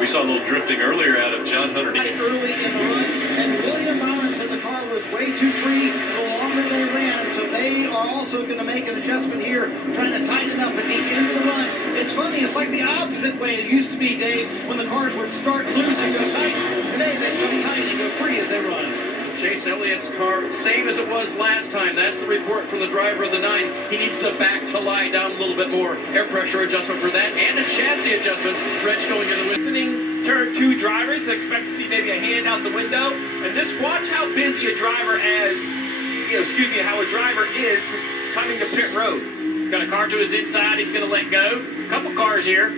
We saw a little drifting earlier out of John Hunter. Early in the run, and William Mullins in the car was way too free the longer they ran, so they are also going to make an adjustment here, trying to tighten up at the end of the run. It's funny, it's like the opposite way it used to be, Dave, when the cars would start loose and go tight. Today they go tight and go free as they run. Chase Elliott's car, same as it was last time. That's the report from the driver of the 9. He needs to back to lie down a little bit more. Air pressure adjustment for that, and a chassis adjustment. Rich going into the listening turn 2 drivers. Expect to see maybe a hand out the window. And just watch how busy a driver how a driver is coming to pit road. He's got a car to his inside. He's going to let go. A couple cars here.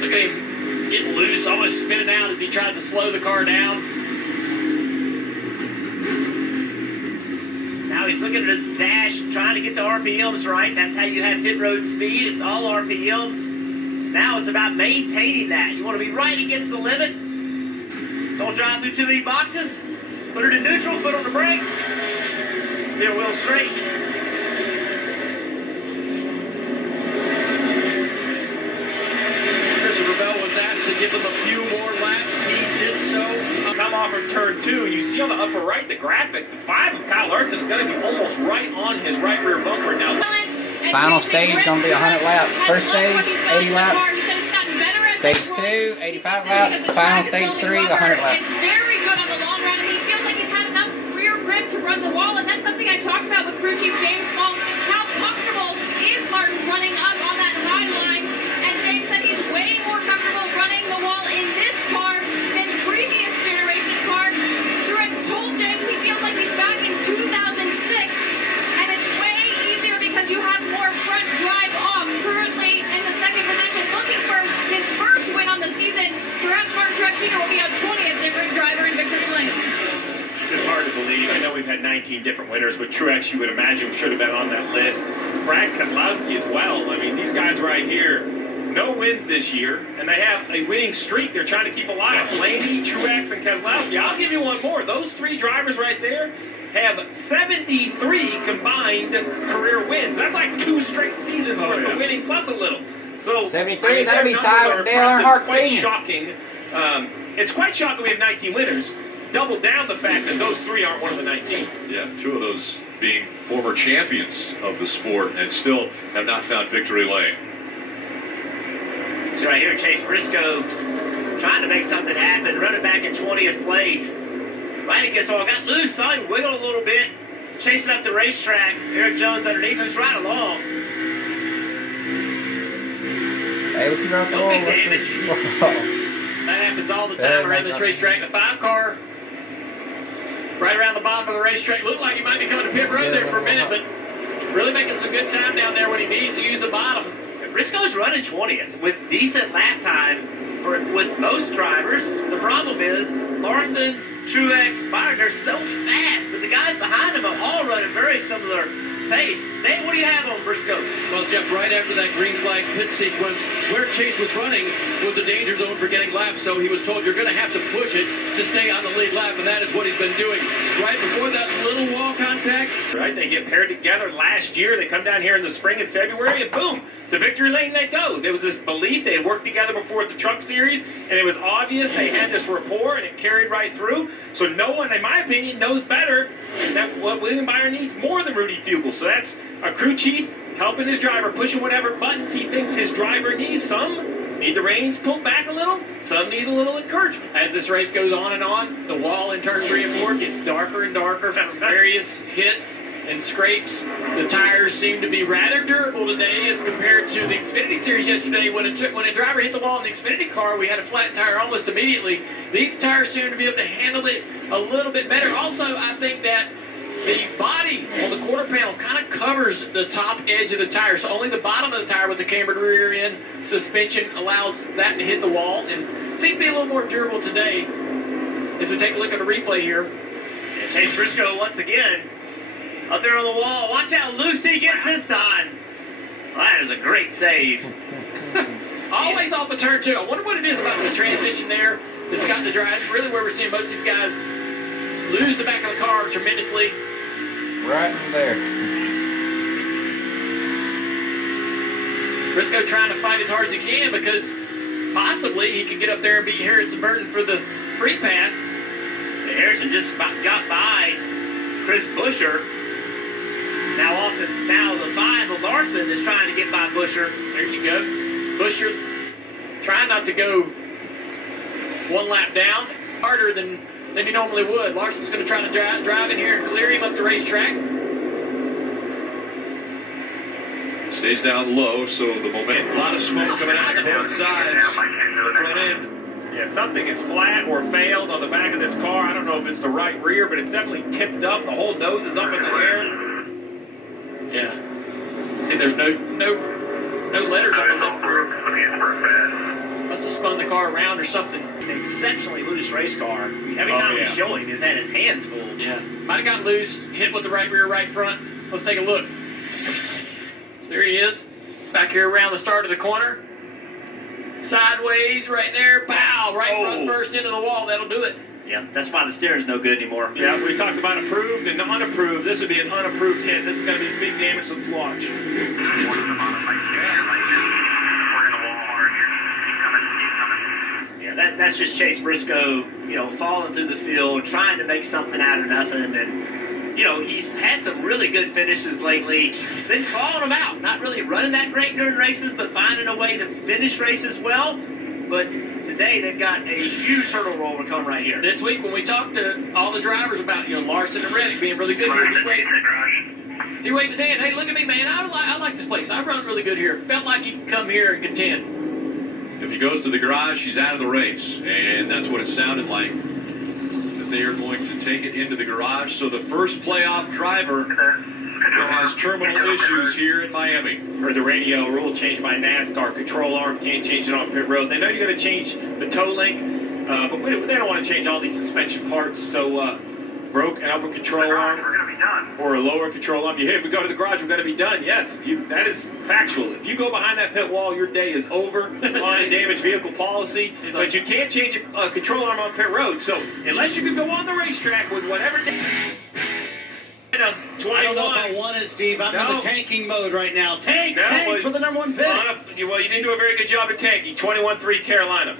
Look at him. Getting loose, almost spinning out as he tries to slow the car down. Now he's looking at his dash, trying to get the RPMs right. That's how you have pit road speed. It's all RPMs. Now it's about maintaining that. You want to be right against the limit. Don't drive through too many boxes. Put it in neutral, put on the brakes. Steer wheel straight. give them a few more laps. He did so. Come off from turn 2, and you see on the upper right the graphic. The 5 of Kyle Larson is going to be almost right on his right rear bumper now. Final stage is going to be 100 laps. First stage, 80 laps. Stage 2, 85 laps. Final stage 3, 100 laps. It's very good on the long run, and he feels like he's had enough rear grip to run the wall, and that's something I talked about with crew chief James Small. How comfortable is Martin running up on that high line? And James said he's way more comfortable running the wall in this car than previous generation car. Truex told James he feels like he's back in 2006, and it's way easier because you have more front drive off. Currently in the second position, looking for his first win on the season. Perhaps Martin Truex Jr. will be a 20th different driver in victory lane. It's hard to believe. I know we've had 19 different winners, but Truex, you would imagine, should have been on that list. Brad Keselowski as well. I mean, these guys right here, no wins this year, and they have a winning streak they're trying to keep alive. Blaney, Truex, and Keselowski. I'll give you one more. Those 3 drivers right there have 73 combined career wins. That's like 2 straight seasons worth of winning plus a little. So 73, that'll be tied with Dale Earnhardt Sr. Sr. Shocking. It's quite shocking we have 19 winners. Double down the fact that those 3 aren't one of the 19. Yeah, 2 of those being former champions of the sport and still have not found victory lane. So right here, Chase Briscoe trying to make something happen, running back in 20th place. Right against all, got loose, saw him wiggle a little bit, chasing up the racetrack. Eric Jones underneath him, right along. Hey, look around the No wall. big damage. That happens all the time around this racetrack. The 5 car right around the bottom of the racetrack. Looked like he might be coming to pit road there for a minute, but really making some good time down there when he needs to use the bottom. Briscoe's running 20th with decent lap time with most drivers. The problem is Larson, Truex, Byron, they're so fast, but the guys behind them are all running very similar pace. Nate, what do you have on Briscoe? Well, Jeff, right after that green flag pit sequence, where Chase was running was a danger zone for getting laps, so he was told you're going to have to push it to stay on the lead lap, and that is what he's been doing. Right before that little wall contact. Right, they get paired together last year. They come down here in the spring and February, and boom, to victory lane they go. There was this belief they had worked together before at the Truck Series, and it was obvious they had this rapport, and it carried right through. So no one, in my opinion, knows better that what William Byron needs more than Rudy Fugle. So that's a crew chief helping his driver, pushing whatever buttons he thinks his driver needs. Some need the reins pulled back a little. Some need a little encouragement. As this race goes on and on, the wall in turn 3 and 4 gets darker and darker from various hits and scrapes. The tires seem to be rather durable today as compared to the Xfinity Series yesterday. When a driver hit the wall in the Xfinity car, we had a flat tire almost immediately. These tires seem to be able to handle it a little bit better. Also, I think that the body on the quarter panel kind of covers the top edge of the tire, so only the bottom of the tire with the cambered rear end suspension allows that to hit the wall, and seems to be a little more durable today. As we take a look at the replay here. And Chase Briscoe once again up there on the wall. Watch how loose he gets this time. Well, that is a great save. Always off of turn 2. I wonder what it is about the transition there that's got the drive. It's really where we're seeing most of these guys lose the back of the car tremendously. Right in there. Briscoe trying to fight as hard as he can because possibly he could get up there and beat Harrison Burton for the free pass. Harrison just got by Chris Buescher. Now the 5 of Larson is trying to get by Buescher. There you go. Buescher trying not to go one lap down, harder than he normally would. Larson's going to try to drive in here and clear him up the racetrack. Stays down low, so the momentum. A lot of smoke coming out of both sides. The front end. Yeah, something is flat or failed on the back of this car. I don't know if it's the right rear, but it's definitely tipped up. The whole nose is up in the air. Yeah. See, there's no letters on the left rear. Must have spun the car around or something. An exceptionally loose race car. Every time we show him, he's had his hands full. Yeah. Might have gotten loose, hit with the right rear, right front. Let's take a look. So there he is. Back here around the start of the corner. Sideways right there. Pow! Right front first into the wall. That'll do it. Yeah, that's why the steering's no good anymore. Yeah, we talked about approved and unapproved. This would be an unapproved hit. This is going to be big damage. Let's launch. Yeah, that's just Chase Briscoe, falling through the field, trying to make something out of nothing. And, he's had some really good finishes lately. Been calling them out. Not really running that great during races, but finding a way to finish races well. But today they've got a huge hurdle roll to come right here. This week when we talked to all the drivers about, Larson and Reddick being really good here, he waved his hand. Hey, look at me, man. I like this place. I run really good here. Felt like he could come here and contend. If he goes to the garage, he's out of the race. And that's what it sounded like. That they are going to take it into the garage. So the first playoff driver that has terminal issues here in Miami. Heard the radio rule change by NASCAR. Control arm can't change it on pit road. They know you got to change the toe link, but they don't want to change all these suspension parts. So broke an upper control arm or a lower control arm. If we go to the garage, we're going to be done. Yes, that is factual. If you go behind that pit wall, your day is over. Line damage vehicle policy, but you can't change a control arm on pit road. So unless you can go on the racetrack with whatever. 21. I don't know if I want it, Steve. I'm in the tanking mode right now. Tank for the number 1 pick. Well, you didn't do a very good job at tanking. 21-3 Carolina.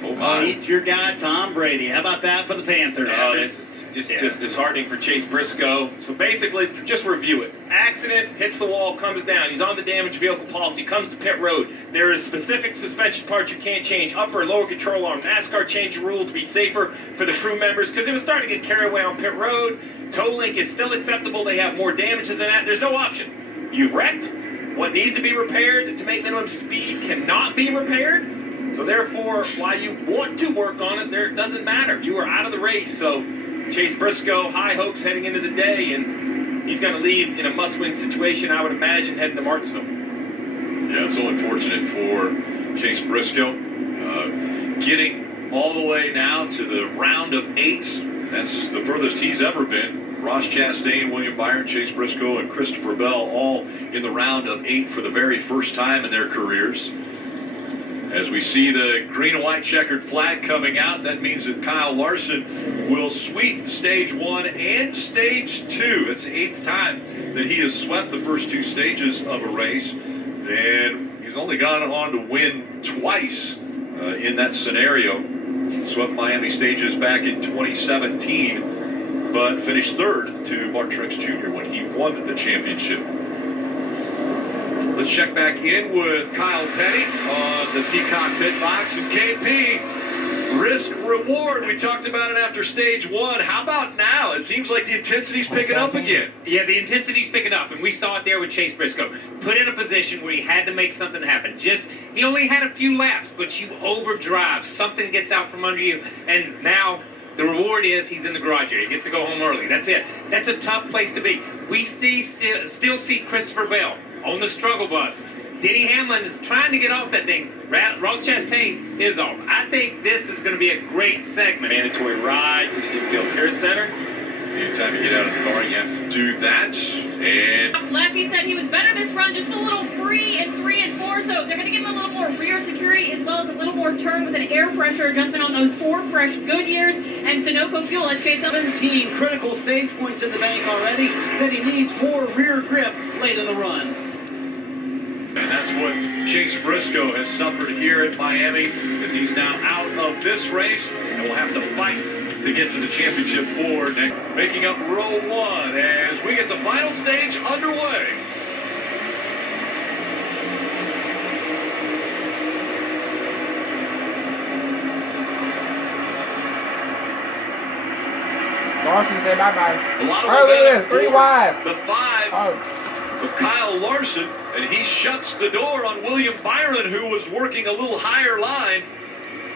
Meet your guy, Tom Brady. How about that for the Panthers? Oh, this is just disheartening for Chase Briscoe. So basically, just review it. Accident, hits the wall, comes down. He's on the damaged vehicle policy, comes to pit road. There is specific suspension parts you can't change. Upper and lower control arm. NASCAR changed the rule to be safer for the crew members because it was starting to get carried away on pit road. Toe link is still acceptable. They have more damage than that. There's no option. You've wrecked. What needs to be repaired to make minimum speed cannot be repaired. So therefore, while you want to work on it, it doesn't matter. You are out of the race. So Chase Briscoe, high hopes heading into the day, and he's going to leave in a must-win situation, I would imagine, heading to Martinsville. Yeah, so unfortunate for Chase Briscoe. Getting all the way now to the round of 8. That's the furthest he's ever been. Ross Chastain, William Byron, Chase Briscoe, and Christopher Bell all in the round of 8 for the very first time in their careers. As we see the green and white checkered flag coming out, that means that Kyle Larson will sweep stage 1 and stage 2. It's the 8th time that he has swept the first 2 stages of a race. And he's only gone on to win twice in that scenario. Swept Miami stages back in 2017, but finished 3rd to Martin Truex Jr. when he won the championship. Let's check back in with Kyle Petty on the Peacock Pit Box. And KP, risk reward. We talked about it after stage 1. How about now? It seems like the intensity's picking up again. Yeah, the intensity's picking up, and we saw it there with Chase Briscoe. Put in a position where he had to make something happen. He only had a few laps, but you overdrive. Something gets out from under you, and now the reward is he's in the garage area. He gets to go home early. That's it. That's a tough place to be. We still see Christopher Bell on the struggle bus. Denny Hamlin is trying to get off that thing. Ross Chastain is off. I think this is going to be a great segment. Mandatory ride to the infield care center. Anytime you get out of the car, you have to do that. And Lefty said he was better this run, just a little free in 3 and 4, so they're going to give him a little more rear security as well as a little more turn with an air pressure adjustment on those 4 fresh Goodyears and Sunoco fuel. Let's chase 17 critical stage points in the bank already. Said he needs more rear grip late in the run. that's what Chase Briscoe has suffered here at Miami, as he's now out of this race and will have to fight to get to the championship four next. Making up row one as we get the final stage underway. Larson said bye-bye. A lot of Oh, look at momentum this, 3 for wide. The 5 of Kyle Larson, and he shuts the door on William Byron, who was working a little higher line.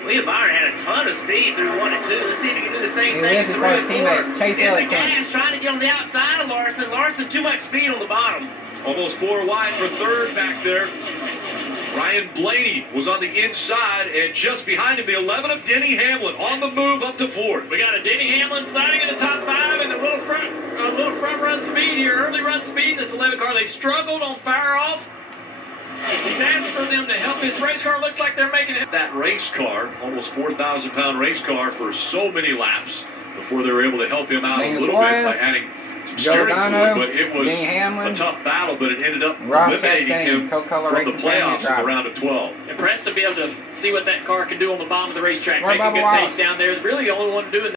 William Byron had a ton of speed through 1 and 2. Let's see if he can do the same He thing left his through first 4. teammate, Chase In the Elliott. gas, trying to get on the outside of Larson. Larson, too much speed on the bottom. Almost 4 wide for third back there. Ryan Blaney was on the inside, and just behind him, the 11 of Denny Hamlin on the move up to fourth. We got a Denny Hamlin signing in the top 5 and a little front run speed here, early run speed. This 11 car, they struggled on fire off. He's asked for them to help his race car. Looks like they're making it. That race car, almost 4,000-pound race car, for so many laps before they were able to help him out a little bit by adding some steering fluid. But it was Denny Hamlin, a tough battle, but it ended up Ross eliminating Chastain, him Coca-Cola from the Racing family playoffs in the driver. round of 12. Impressed to be able to see what that car can do on the bottom of the racetrack. Where Make a Bubba good Wallace? pace down there. Really the only one doing that.